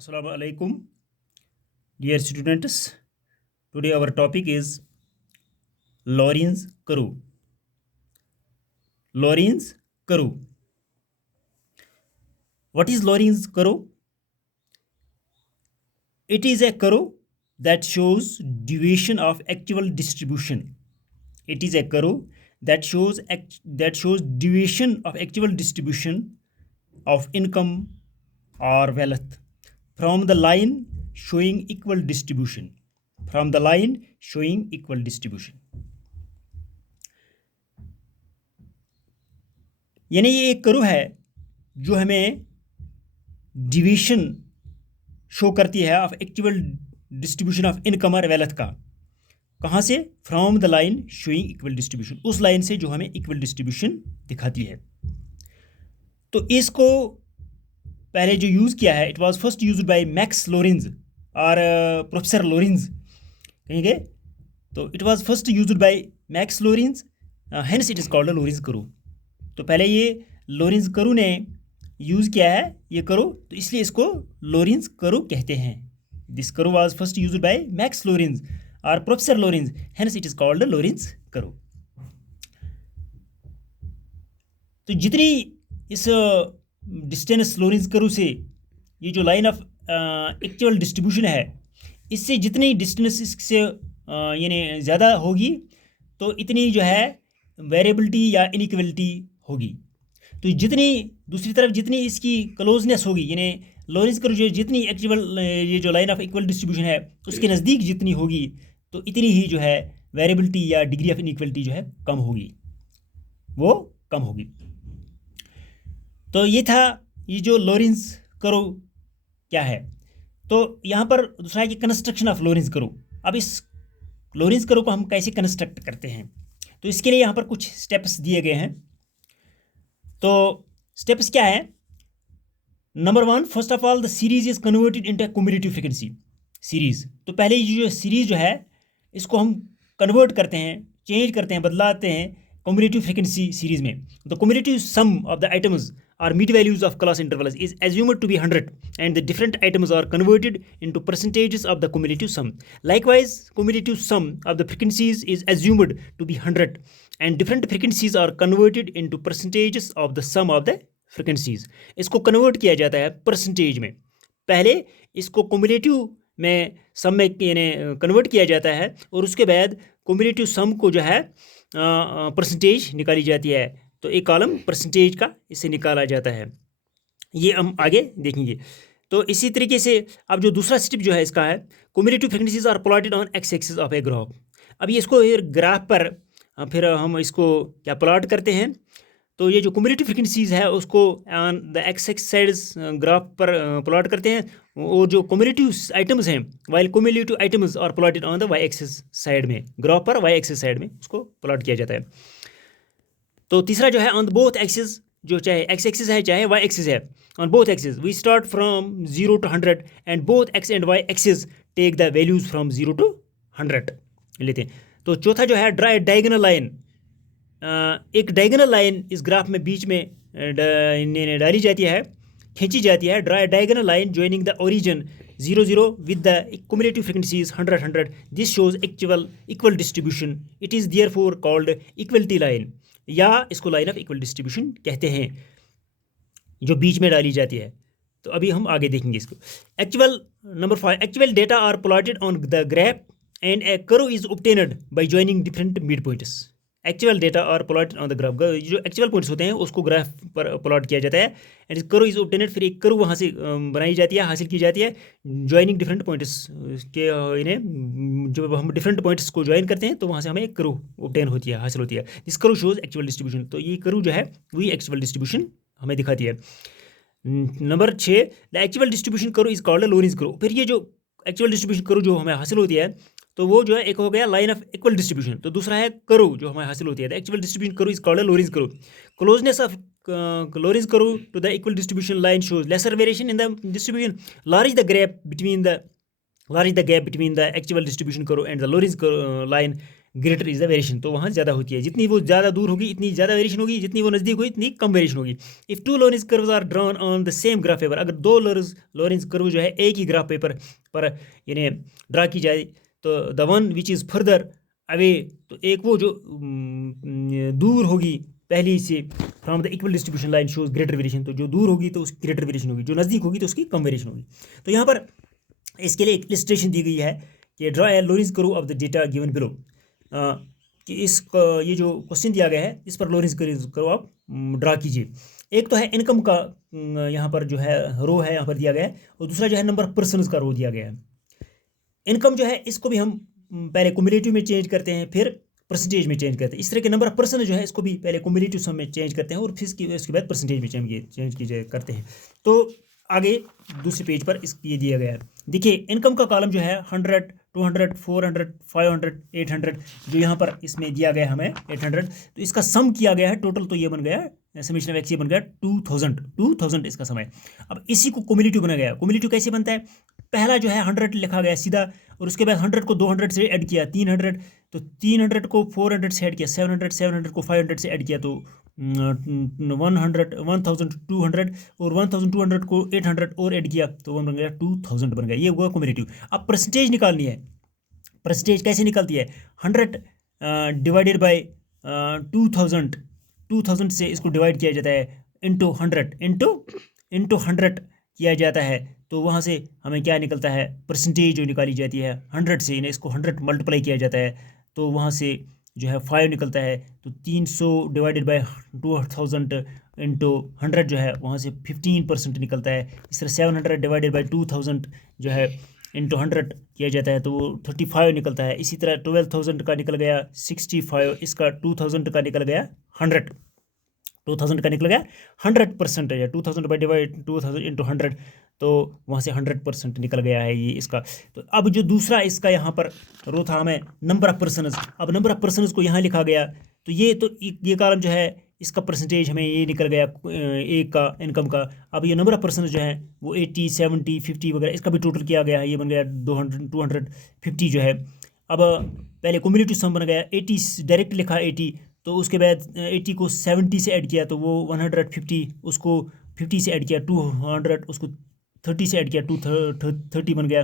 Assalamu alaikum, dear students. Today our topic is Lorentz curve. Lorentz curve. What is Lorentz curve? It is a curve that shows deviation of actual distribution. It is a curve that shows deviation of actual distribution of income or wealth from the line showing equal distribution. From the line showing equal distribution. यानी ये एक curve है जो हमें division show करती है of actual distribution of income और wealth का. कहाँ से? From the line showing equal distribution. उस लाइन से जो हमें इक्वल डिस्ट्रीब्यूशन दिखाती है. तो इसको पहले जो यूज़ किया है, it was first used by Max Lorenz और प्रोफेसर लोरेंज कहेंगे. तो it was first used by Max Lorentz, hence it is called Lorenz curve. तो पहले ये लोरेंज कर्व ने यूज़ किया है ये कर्व, तो इसलिए इसको लोरेंज कर्व कहते हैं. This curve was first used by Max Lorenz और professor Lorenz, hence it is called Lorenz curve. तो जितनी इस डिस्टेंस लोरेंज कर्व से ये जो लाइन ऑफ एक्चुअल डिस्ट्रीब्यूशन है, इससे जितनी डिस्टेंस इससे यानी ज़्यादा होगी तो इतनी जो है वेरिएबिलिटी या इनइक्वलिटी होगी. तो जितनी दूसरी तरफ जितनी इसकी क्लोजनेस होगी, यानी लोरेंज कर्व जो जितनी एक्चुअल ये जो लाइन ऑफ इक्वल डिस्ट्रीब्यूशन है उसके नज़दीक जितनी होगी तो इतनी ही जो है वेरिएबिलिटी या डिग्री ऑफ इनइक्वलिटी जो है कम होगी, वो कम होगी. तो ये था ये जो लोरेंज कर्व क्या है. तो यहाँ पर दूसरा है कि कंस्ट्रक्शन ऑफ लोरेंज कर्व. अब इस लोरेंज कर्व को हम कैसे कंस्ट्रक्ट करते हैं, तो इसके लिए यहाँ पर कुछ स्टेप्स दिए गए हैं. तो स्टेप्स क्या है? Number 1, first of all the series is converted into cumulative frequency series. तो पहले ये जो सीरीज जो है इसको हम कन्वर्ट करते हैं, चेंज करते हैं, बदलाते हैं क्यूमुलेटिव फ्रीक्वेंसी सीरीज में. The cumulative sum of the items or mid values of class intervals is assumed to be 100 and the different items are converted into percentages of the cumulative sum. Likewise, cumulative sum of the frequencies is assumed to be 100 and different frequencies are converted into percentages of the sum of the frequencies. इसको convert किया जाता है percentage में. पहले इसको cumulative में सम में convert किया जाता है और उसके बाद cumulative सम को जो है परसेंटेज निकाली जाती है. तो एक कॉलम परसेंटेज का इससे निकाला जाता है. ये हम आगे देखेंगे. तो इसी तरीके से अब जो दूसरा स्टेप जो है इसका है cumulative frequencies are plotted on X axis of a graph. अब इसको ग्राफ पर फिर हम इसको क्या प्लॉट करते हैं. तो ये जो क्यूमुलेटिव फ्रीक्वेंसीज है उसको on the X axis side graph पर प्लॉट करते हैं और जो क्यूमुलेटिव आइटम्स हैं while cumulative items are plotted on the Y axis side में, ग्राफ पर वाई एक्सिस साइड में उसको प्लॉट किया जाता है. तो तीसरा जो है ऑन बोथ एक्सिस, जो चाहे एक्स एक्सिस है चाहे वाई एक्सिस है, on both axis we start from 0 to 100 and both X and Y axis take the values from 0 to 100 लेते हैं. तो चौथा जो है डायगोनल लाइन, एक डायगोनल लाइन इस ग्राफ में बीच में डाली जाती है, खींची जाती है. Diagonal line joining the origin 0 0 with the cumulative frequencies 100 100. This shows equal distribution. It is therefore called equality line, या इसको लाइन ऑफ इक्वल डिस्ट्रीब्यूशन कहते हैं जो बीच में डाली जाती है. तो अभी हम आगे देखेंगे इसको. Actual number 5, actual data are plotted on the graph and a curve is obtained by joining different mid points. Actual data are plotted on the graph, जो एक्चुअल पॉइंट्स होते हैं उसको ग्राफ पर प्लॉट किया जाता है एंड कर्व इज ऑब्टेन्ड. फिर एक कर्व वहाँ से बनाई जाती है, हासिल की जाती है ज्वाइनिंग डिफरेंट पॉइंट्स के. इन्हें जब हम डिफरेंट पॉइंट्स को ज्वाइन करते हैं तो वहाँ से हमें एक कर्व ऑब्टेन होती है, हासिल होती है. This curve shows actual distribution. तो ये कर्व जो है वही एक्चुअल डिस्ट्रीब्यूशन हमें दिखाती है. Number 6, the actual distribution curve is called Lorenz curve. फिर ये जो एक्चुअल डिस्ट्रीब्यूशन कर्व जो हमें हासिल होती है तो वो जो है एक हो गया लाइन ऑफ इक्वल डिस्ट्रीब्यूशन, तो दूसरा है कर्व जो हमें हासिल होती है. The actual distribution curve is called Lorenz curve. Closeness of Lorenz curve to the equal distribution line shows lesser variation in the distribution. Large the gap between the actual distribution curve and the Lorenz line, greater is the variation. तो वहाँ ज़्यादा होती है, जितनी वो ज़्यादा दूर होगी इतनी ज़्यादा वेरिएशन होगी, जितनी वो नज़दीक होगी इतनी कम वेरिएशन होगी। If two Lorenz curves are drawn on the same graph paper, अगर दो लॉरेंज कर्व जो है एक ही ग्राफ पेपर पर यानी ड्रा की जाए, तो the one which is further away, तो एक वो जो दूर होगी पहली से from the equal distribution line shows greater variation, तो जो दूर होगी तो उसकी ग्रेटर वेरिएशन होगी, जो नज़दीक होगी तो उसकी कम वेरिएशन होगी। तो यहाँ पर इसके लिए एक इलस्ट्रेशन दी गई है कि draw a Lorentz curve of the data given below, कि इस ये जो क्वेश्चन दिया गया है इस पर लॉरेंज कर्व आप ड्रा कीजिए। एक तो है इनकम का यहाँ पर जो है रो है यहाँ पर दिया गया है, और दूसरा जो है नंबर ऑफ पर्सनस का रो दिया गया है। इनकम जो है इसको भी हम पहले कुमुलेटिव में चेंज करते हैं, फिर परसेंटेज में चेंज करते हैं। इस तरह के नंबर ऑफ पर्सन जो है इसको भी पहले कुमुलेटिव सम में चेंज करते हैं और फिर उसके बाद परसेंटेज में चेंज करते हैं। तो आगे दूसरे पेज पर इस ये दिया गया है, देखिए इनकम का कॉलम जो है 100, 200, 400, 500, 800, जो यहाँ पर इसमें दिया गया हमें 800, तो इसका सम किया गया है टोटल, तो ये बन गया समेशन ऑफ एक्स ये बन गया 2000 इसका समय। अब इसी को कुमुलेटिव बना गया। कुमुलेटिव कैसे बनता है, पहला जो है 100 लिखा गया सीधा, और उसके बाद 100 को 200 से ऐड किया 300, तो 300 को 400 से ऐड किया 700, 700 को 500 से ऐड किया तो 1200 और 1200 को 800 और ऐड किया तो वो बन गया 2000 बन गया। ये हुआ कुमुलेटिव। अब परसेंटेज निकालनी है। परसेंटेज कैसे निकलती है, 100 डिवाइडेड बाई 2000 से इसको डिवाइड किया जाता है इंटू 100 किया जाता है, तो वहाँ से हमें क्या निकलता है, परसेंटेज जो निकाली जाती है 100 से, इन्हें इसको 100 मल्टीप्लाई किया जाता है तो वहाँ से जो है 5 निकलता है। तो 300 डिवाइडेड बाई 2000 इंटू 100 जो है वहाँ से 15% निकलता है। इस तरह 700 डिवाइडेड बाई 2000 जो है इंटू 100 किया जाता है तो वो 35 निकलता है। इसी तरह 12,000 का निकल गया 65, इसका 2000 का निकल गया 100, 2000 का निकल गया 100% है, 2000 बाई डिवाइड 2000 इंटू 100, तो वहाँ से 100% निकल गया है ये इसका। तो अब जो दूसरा इसका यहाँ पर रो था हमें नंबर ऑफ पर्सनस, अब नंबर ऑफ पर्सनस को यहाँ लिखा गया, तो ये कॉलम जो है इसका परसेंटेज हमें ये निकल गया एक का इनकम का। अब ये नंबर ऑफ पर्सन जो है वो 80, 70, 50 वगैरह इसका भी टोटल किया गया है, ये बन गया 250 जो है। अब पहले कुमुलेटिव सम बन गया 80 डायरेक्ट लिखा 80, तो उसके बाद 80 को 70 से ऐड किया तो वो 150, उसको 50 से ऐड किया 200, उसको 30 से ऐड किया 230 बन गया,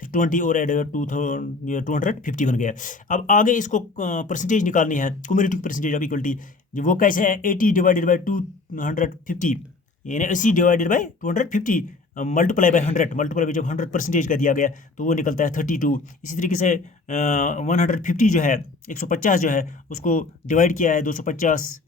फिर 20 और ऐड 250 बन गया। अब आगे इसको परसेंटेज निकालनी है, कुमुलेटिव परसेंटेज ऑफ इक्वलिटी, जो वो कैसे है 80 डिवाइडेड बाई 250, यानी 80 divided by 250 multiply by 100, multiply by जब 100% का दिया गया तो वो निकलता है 32। इसी तरीके से 150 जो है 150 जो है उसको डिवाइड किया है 250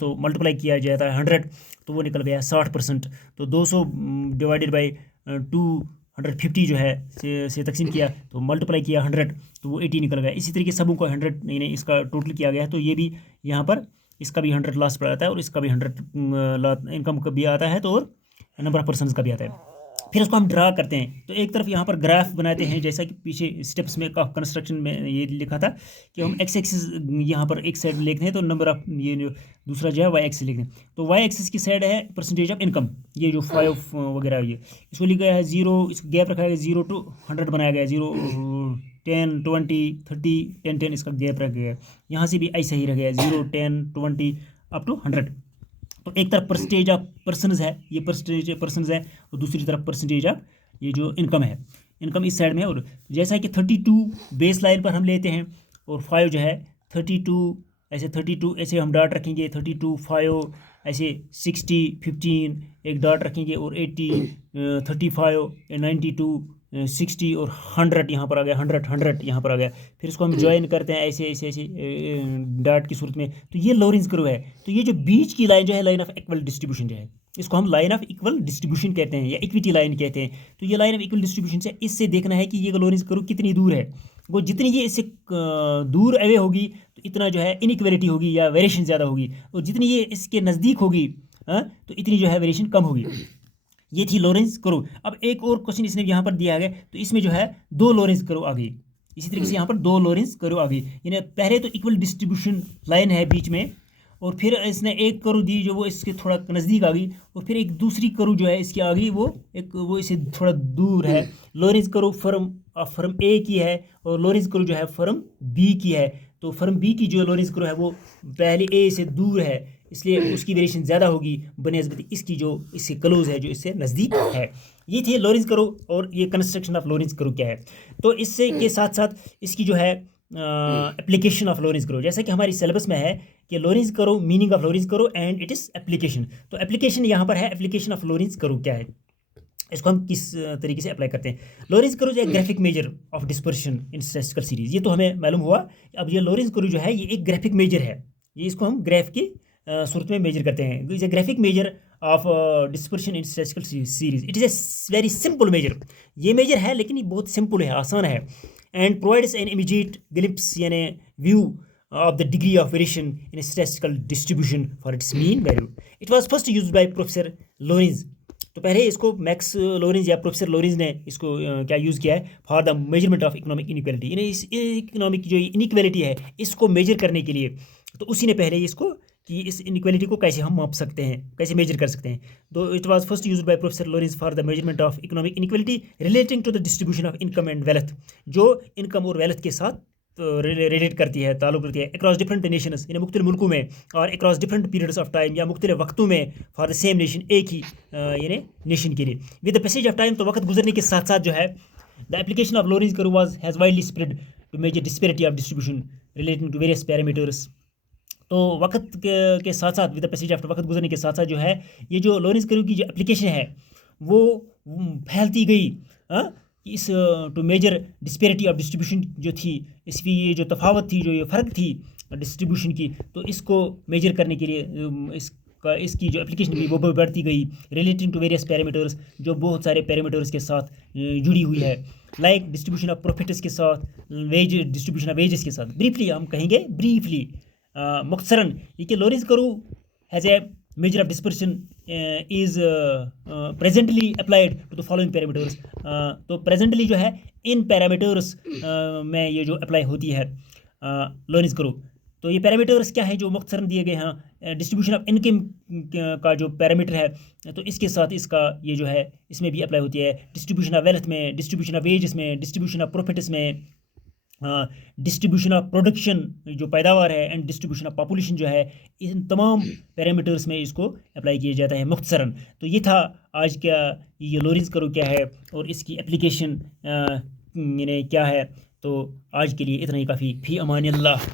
तो मल्टीप्लाई किया जाता है 100, तो वो निकल गया 60%। तो 200 डिवाइडेड बाई 250 जो है से तकसीम किया तो मल्टीप्लाई किया 100, तो वो 80 निकल गया। इसी तरीके सबों को 100 यानी इसका टोटल किया गया है, तो ये भी यहाँ पर इसका भी 100 लास्ट पर आता है और इसका भी 100 इनकम का भी आता है, तो और नंबर ऑफ पर्सन का भी आता है। फिर उसको हम ड्रा करते हैं, तो एक तरफ यहाँ पर ग्राफ बनाते हैं, जैसा कि पीछे स्टेप्स में कंस्ट्रक्शन में ये लिखा था कि हम एक्स एक्सिस यहाँ पर एक साइड लिखते हैं, तो नंबर ऑफ ये जो दूसरा जो है वाई एक्सिस लिखते हैं, तो वाई एक्सिस की साइड है परसेंटेज ऑफ इनकम, ये जो 5 वगैरह ये इसको लिखा है 0, इसको गैप रखा है 0 to 100 बनाया गया, 0, 10, 20, 30, 10, 10 इसका गैप रखा गया। यहाँ से भी ऐसा ही रह गया 0, 10, 20 अप टू 100। तो एक तरफ परसेंटेज ऑफ पर्सनस है, ये परसेंटेज पर्सनस है, और दूसरी तरफ परसेंटेज ऑफ ये जो इनकम है, इनकम इस साइड में है। और जैसा कि 32 बेस लाइन पर हम लेते हैं और 5 जो है 32 ऐसे हम डॉट रखेंगे, 32, 5 ऐसे 60, 15 एक डॉट रखेंगे, और 80, 35, 92, 60 और 100 यहाँ पर आ गया, 100 यहाँ पर आ गया। फिर इसको हम ज्वाइन करते हैं ऐसे ऐसे ऐसे डॉट की सूरत में, तो ये लॉरेंज कर्व है। तो ये जो बीच की लाइन जो है लाइन ऑफ इक्वल डिस्ट्रीब्यूशन जो है, इसको हम लाइन ऑफ इक्वल डिस्ट्रीब्यूशन कहते हैं या इक्विटी लाइन कहते हैं। तो ये लाइन ऑफ इक्वल डिस्ट्रीब्यूशन से इससे देखना है कि ये लॉरेंज कर्व कितनी दूर है, वो जितनी ये इससे दूर अवे होगी तो इतना जो है इनइक्वालिटी होगी या वेरिएशन ज़्यादा होगी, और जितनी ये इसके नज़दीक होगी तो इतनी जो है वेरिएशन कम होगी। ये थी लॉरेंज कर्व। अब एक और क्वेश्चन इसने यहाँ पर दिया है, तो इसमें जो है 2 लॉरेंज कर्व आ गई। इसी तरीके से यहाँ पर 2 लॉरेंज कर्व आ गई, यानी पहले तो इक्वल डिस्ट्रीब्यूशन लाइन है बीच में, और फिर इसने एक कर्व दी जो वो इसके थोड़ा नज़दीक आ गई, और फिर एक दूसरी कर्व जो है इसकी आ गई वो इससे थोड़ा दूर है। लॉरेंज कर्व फ्रॉम फर्म ए की है और लोरेंज कर्व जो है फर्म बी की है। तो फर्म बी की जो लोरेंज कर्व है वो पहले ए से दूर है, इसलिए उसकी वेरिएशन ज़्यादा होगी बनस्बत इसकी जो इससे क्लोज है, जो इससे नज़दीक है। ये थे लोरेंज कर्व और ये कंस्ट्रक्शन ऑफ लोरेंज कर्व क्या है। तो इससे के साथ साथ इसकी जो है एप्लीकेशन ऑफ लोरेंज कर्व, जैसा कि हमारी सिलेबस में है कि Lorentz curve, meaning of Lorenz curve and it is application. तो एप्लीकेशन यहाँ पर है, एप्लीकेशन ऑफ लोरेंज कर्व क्या है, इसको हम किस तरीके से अप्लाई करते हैं। लोरेंज कर्व एक graphic measure of dispersion in statistical series, ये तो हमें मालूम हुआ। अब ये लोरेंज कर्व जो है ये एक ग्राफिक मेजर है, ये इसको हम ग्राफ की सूरत में मेजर करते हैं। Is a graphic measure of dispersion in statistical series. It is a very simple measure, ये मेजर है लेकिन ये बहुत सिंपल है, आसान है। And provides an immediate glimpse यानी view of the degree of variation in a statistical distribution for its mean value. It was first used by Professor Lorenz. तो पहले इसको मैक्स लोरेंज या प्रोफेसर लोरेंज ने इसको क्या यूज़ किया है for the measurement of economic inequality, यानी इस इकोनॉमिक जो इनइक्वालिटी है इसको मेजर करने के लिए। तो उसी ने पहले इसको कि इस इनइक्वालिटी को कैसे हम माप सकते हैं, कैसे मेजर कर सकते हैं। तो it was first used by professor Lorenz for the measurement of economic inequality relating to the distribution of income and wealth, जो इनकम और वेल्थ के साथ रिलेट करती है, ताल्लुक़ रखती है अक्रॉस डिफरेंट नेशंस, यानी मुख्तलिफ मुल्कों में और across different periods of time या मुख्तलिफ वक्तों में फॉर द सेम नेशन, एक ही यानी नेशन के लिए। With the passage of time, तो वक्त गुजरने के साथ साथ जो है the application of Lorenz curve has widely spread to measure disparity of distribution relating to various parameters. तो वक्त के साथ साथ विद द पैसेज ऑफ वक्त गुजरने के साथ साथ जो है ये जो लोरेंज कर्व की जो एप्लीकेशन है वो फैलती गई इस to measure disparity of distribution जो थी, इसकी ये जो तफावत थी, जो ये फ़र्क थी डिस्ट्रीब्यूशन की, तो इसको मेजर करने के लिए इसकी जो एप्लीकेशन थी वो बढ़ती गई रिलेटिंग टू वेरियस पैरामीटर्स, जो बहुत सारे पैरामीटर्स के साथ जुड़ी हुई है, लाइक डिस्ट्रीब्यूशन ऑफ प्रॉफिट्स के साथ, वेज डिस्ट्रीब्यूशन ऑफ वेजेस के साथ। ब्रीफली हम कहेंगे, ब्रीफली मुख्तसरन ये कि Lorentz curve has a measure of dispersion is presently applied to the following parameters। तो presently जो है इन पैरामीटर्स में ये जो अप्लाई होती है लोरेंज कर्व। तो ये पैरामीटर्स क्या है जो मुख्तसरन दिए गए हैं, डिस्ट्रीब्यूशन ऑफ इनकम का जो पैरामीटर है, तो इसके साथ इसका ये जो है इसमें भी अप्लाई होती है, डिस्ट्रीब्यूशन ऑफ वेल्थ में, डिस्ट्रीब्यूशन ऑफ वेजेस में, डिस्ट्रीब्यूशन ऑफ प्रॉफिट्स में, डिस्ट्रीब्यूशन ऑफ प्रोडक्शन जो पैदावार है, एंड डिस्ट्रीब्यूशन ऑफ पॉपुलेशन जो है, इन तमाम पैरामीटर्स में इसको अप्लाई किया जाता है मुख्तसरन। तो ये था आज का ये लोरेंज कर्व क्या है और इसकी एप्लीकेशन यानी क्या है। तो आज के लिए इतना ही काफ़ी। फी अमान अल्लाह।